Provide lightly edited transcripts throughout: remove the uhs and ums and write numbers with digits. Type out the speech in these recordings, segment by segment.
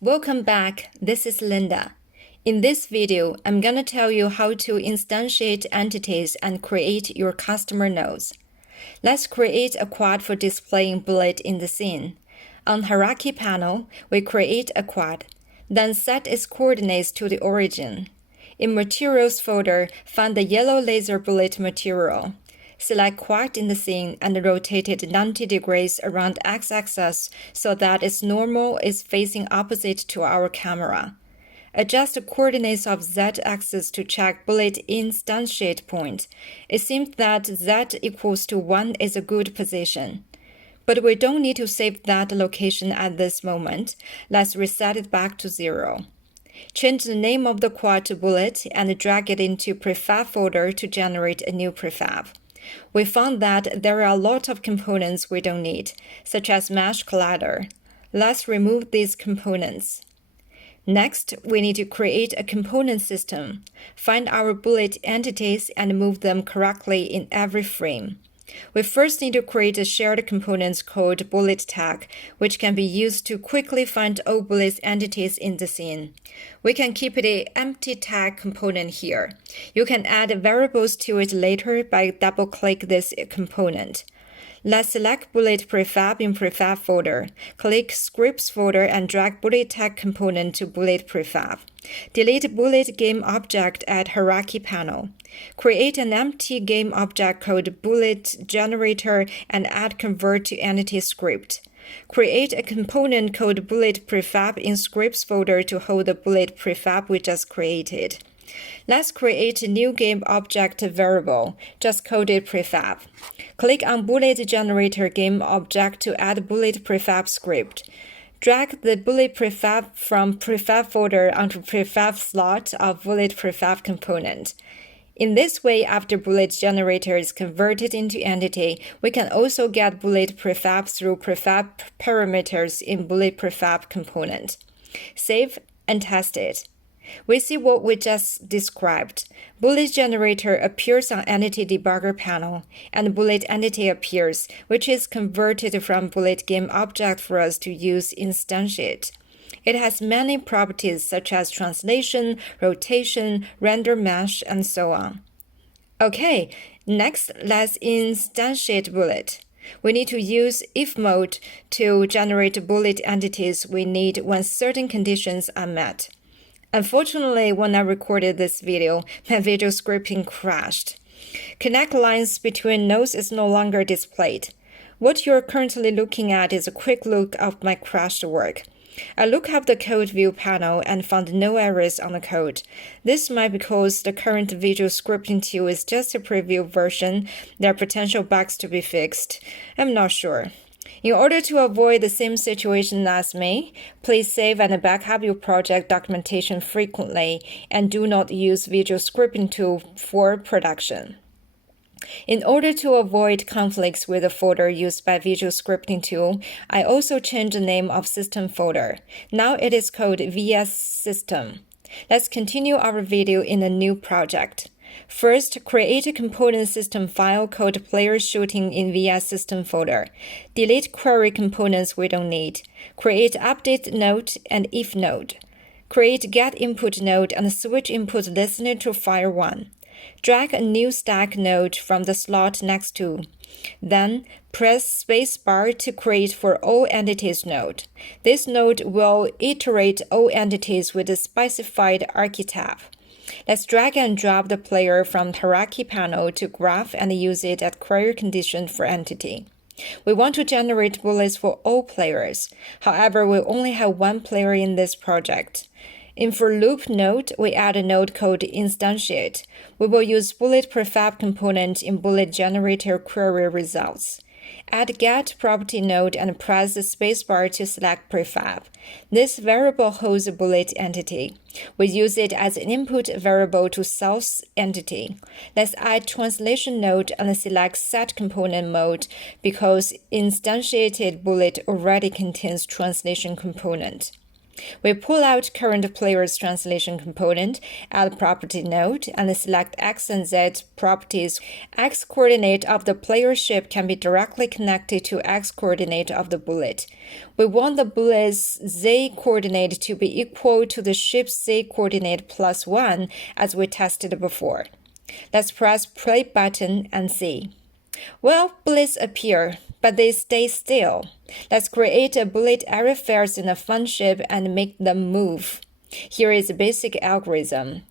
Welcome back, this is Linda. In this video, I'm gonna tell you how to instantiate entities and create your customer nodes. Let's create a quad for displaying bullet in the scene. On hierarchy panel, we create a quad, then set its coordinates to the origin. In Materials folder, find the yellow laser bullet material. Select quad in the scene and rotate it 90 degrees around x-axis so that its normal is facing opposite to our camera. Adjust the coordinates of z-axis to check bullet instantiate point. It seems that z equals to 1 is a good position. But we don't need to save that location at this moment. Let's reset it back to 0. Change the name of the quad to bullet and drag it into prefab folder to generate a new prefab. We found that there are a lot of components we don't need, such as mesh collider. Let's remove these components. Next, we need to create a component system. Find our bullet entities and move them correctly in every frame. We first need to create a shared component called bullet tag, which can be used to quickly find all bullet entities in the scene. We can keep the empty tag component here. You can add variables to it later by double-click this component. Let's select bullet prefab in prefab folder. Click scripts folder and drag bullet tag component to bullet prefab. Delete bullet game object at hierarchy panel. Create an empty game object called bullet generator and add convert to entity script. Create a component called bullet prefab in scripts folder to hold the bullet prefab we just created. Let's create a new game object variable, just called it prefab. Click on bullet generator game object to add bullet prefab script. Drag the bullet prefab from prefab folder onto prefab slot of bullet prefab component. In this way, after bullet generator is converted into entity, we can also get bullet prefab through prefab parameters in bullet prefab component. Save and test it. We see what we just described. Bullet generator appears on entity debugger panel, and bullet entity appears, which is converted from bullet game object for us to use instantiate. It has many properties such as translation, rotation, render mesh, and so on. Okay, next let's instantiate bullet. We need to use if mode to generate bullet entities we need when certain conditions are met. Unfortunately, when I recorded this video, my video scripting crashed. Connect lines between nodes is no longer displayed. What you're currently looking at is a quick look of my crashed work. I looked up the code view panel and found no errors on the code. This might be because the current visual scripting tool is just a preview version. There are potential bugs to be fixed. I'm not sure. In order to avoid the same situation as me, please save and backup your project documentation frequently and do not use visual scripting tool for production. In order to avoid conflicts with the folder used by visual scripting tool, I also changed the name of system folder. Now it is called VS System. Let's continue our video in a new project. First, create a component system file called player shooting in VS System folder. Delete query components we don't need. Create update node and if node. Create get input node and switch input listener to file 1. Drag a new stack node from the slot next to. Then, press spacebar to create for all entities node. This node will iterate all entities with a specified archetype. Let's drag and drop the player from hierarchy panel to graph and use it as query condition for entity. We want to generate bullets for all players. However, we only have one player in this project. In for loop node, we add a node called Instantiate. We will use bullet prefab component in bullet generator query results. Add get property node and press the spacebar to select prefab. This variable holds a bullet entity. We use it as an input variable to source entity. Let's add translation node and select set component mode because instantiated bullet already contains translation component. We pull out current player's translation component, add property node, and select X and Z properties. X coordinate of the player ship can be directly connected to X coordinate of the bullet. We want the bullet's Z coordinate to be equal to the ship's Z coordinate plus 1 as we tested before. Let's press play button and see. Well, bullets appear, but they stay still. Let's create a bullet array pairs in a fun ship and make them move. Here is a basic algorithm.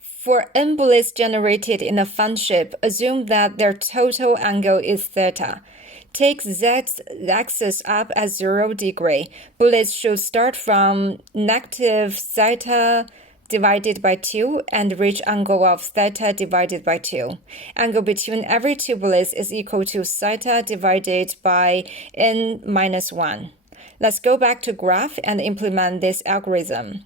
For n bullets generated in a fun ship, assume that their total angle is theta. Take z-axis up at 0 degree. Bullets should start from negative theta divided by 2 and reach angle of theta divided by 2. Angle between every two bullets is equal to theta divided by n minus 1. Let's go back to graph and implement this algorithm.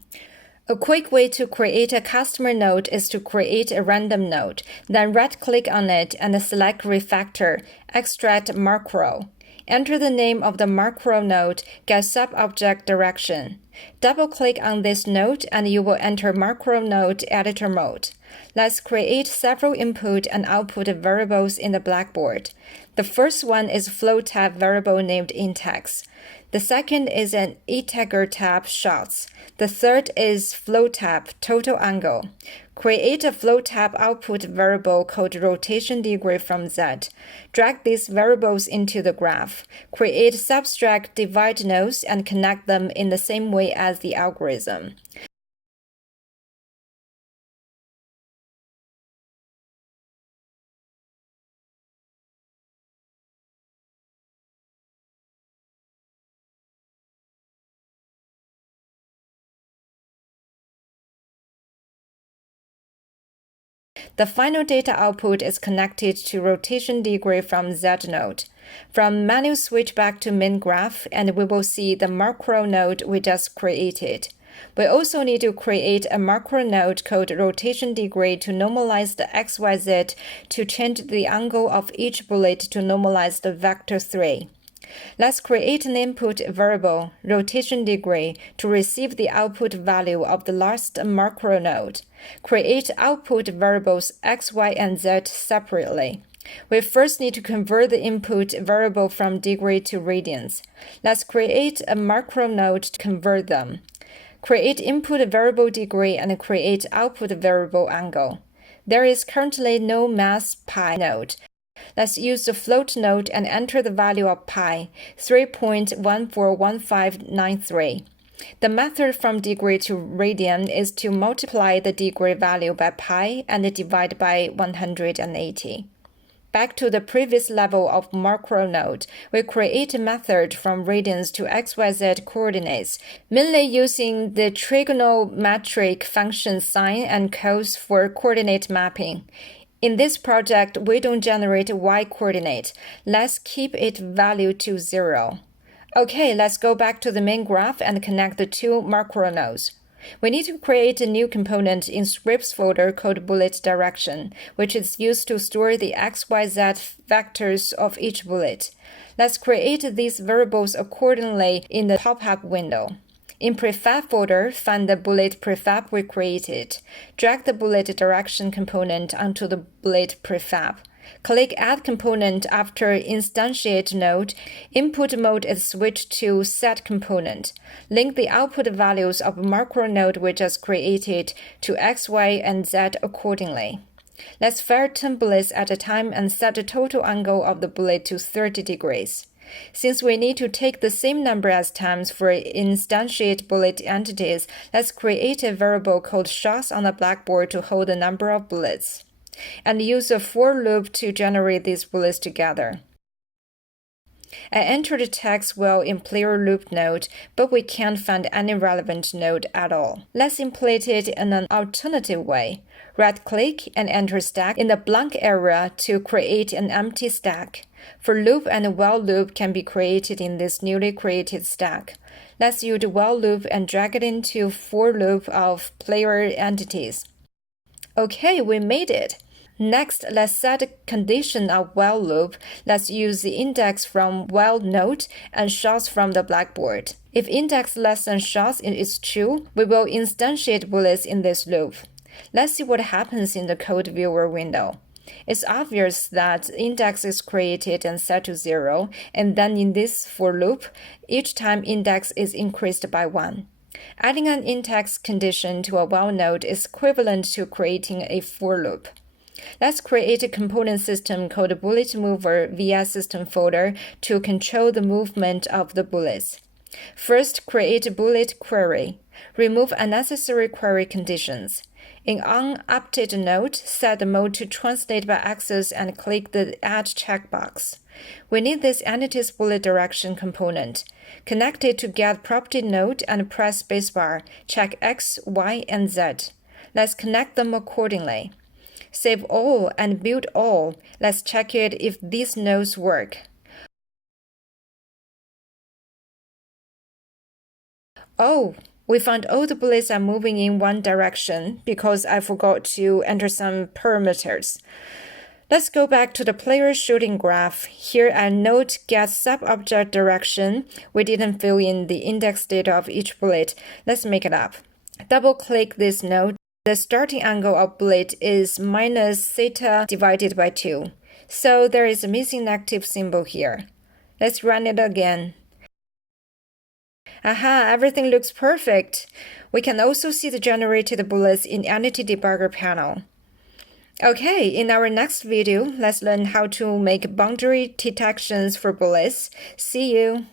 A quick way to create a customer node is to create a random node, then right-click on it and select Refactor, Extract Macro. Enter the name of the macro node, get sub-object direction. Double-click on this node and you will enter MacroNode editor mode. Let's create several input and output variables in the Blackboard. The first one is flow tab variable named index. The second is an integer tab shots. The third is flow tab total angle. Create a flow tab output variable called rotation degree from Z. Drag these variables into the graph. Create subtract divide nodes and connect them in the same way as the algorithm. The final data output is connected to rotation degree from Z node. From menu switch back to main graph and we will see the macro node we just created. We also need to create a macro node called rotation degree to normalize the XYZ to change the angle of each bullet to normalize the vector 3. Let's create an input variable, rotation degree, to receive the output value of the last macro node. Create output variables x, y, and z separately. We first need to convert the input variable from degree to radians. Let's create a macro node to convert them. Create input variable degree and create output variable angle. There is currently no mass pi node. Let's use the float node and enter the value of pi, 3.141593. The method from degree to radian is to multiply the degree value by pi and divide by 180. Back to the previous level of MacroNode, we create a method from radians to XYZ coordinates, mainly using the trigonometric function sine and cos for coordinate mapping. In this project, we don't generate y coordinate. Let's keep its value to 0. Okay, let's go back to the main graph and connect the two MacroNodes. We need to create a new component in scripts folder called bullet direction, which is used to store the XYZ vectors of each bullet. Let's create these variables accordingly in the pop-up window. In prefab folder, find the bullet prefab we created. Drag the bullet direction component onto the bullet prefab. Click Add Component after Instantiate node. Input mode is switched to Set Component. Link the output values of MacroNode we just created to X, Y, and Z accordingly. Let's fire 10 bullets at a time and set the total angle of the bullet to 30 degrees. Since we need to take the same number as times for instantiate bullet entities, let's create a variable called shots on the blackboard to hold the number of bullets, and use a for loop to generate these bullets together. I entered the text well in player loop node, but we can't find any relevant node at all. Let's implement it in an alternative way. Right-click and enter stack in the blank area to create an empty stack. For loop and while loop can be created in this newly created stack. Let's use the while loop and drag it into for loop of player entities. Okay, we made it. Next, let's set a condition of while loop. Let's use the index from while node and shots from the blackboard. If index less than shots is true, we will instantiate bullets in this loop. Let's see what happens in the code viewer window. It's obvious that index is created and set to 0, and then in this for loop, each time index is increased by 1. Adding an index condition to a while node is equivalent to creating a for loop. Let's create a component system called bullet mover via system folder to control the movement of the bullets. First, create a bullet query. Remove unnecessary query conditions. In onUpdate node, set the mode to translate by axis and click the Add checkbox. We need this entity's bullet direction component. Connect it to Get Property node and press spacebar. Check X, Y, and Z. Let's connect them accordingly. Save all and build all. Let's check it if these nodes work. Oh, we found all the bullets are moving in one direction because I forgot to enter some parameters. Let's go back to the player shooting graph. Here I note get sub-object direction. We didn't fill in the index data of each bullet. Let's make it up. Double-click this node. The starting angle of bullet is minus theta divided by 2. So there is a missing negative symbol here. Let's run it again. Aha, everything looks perfect. We can also see the generated bullets in Entity Debugger panel. Okay, in our next video, let's learn how to make boundary detections for bullets. See you!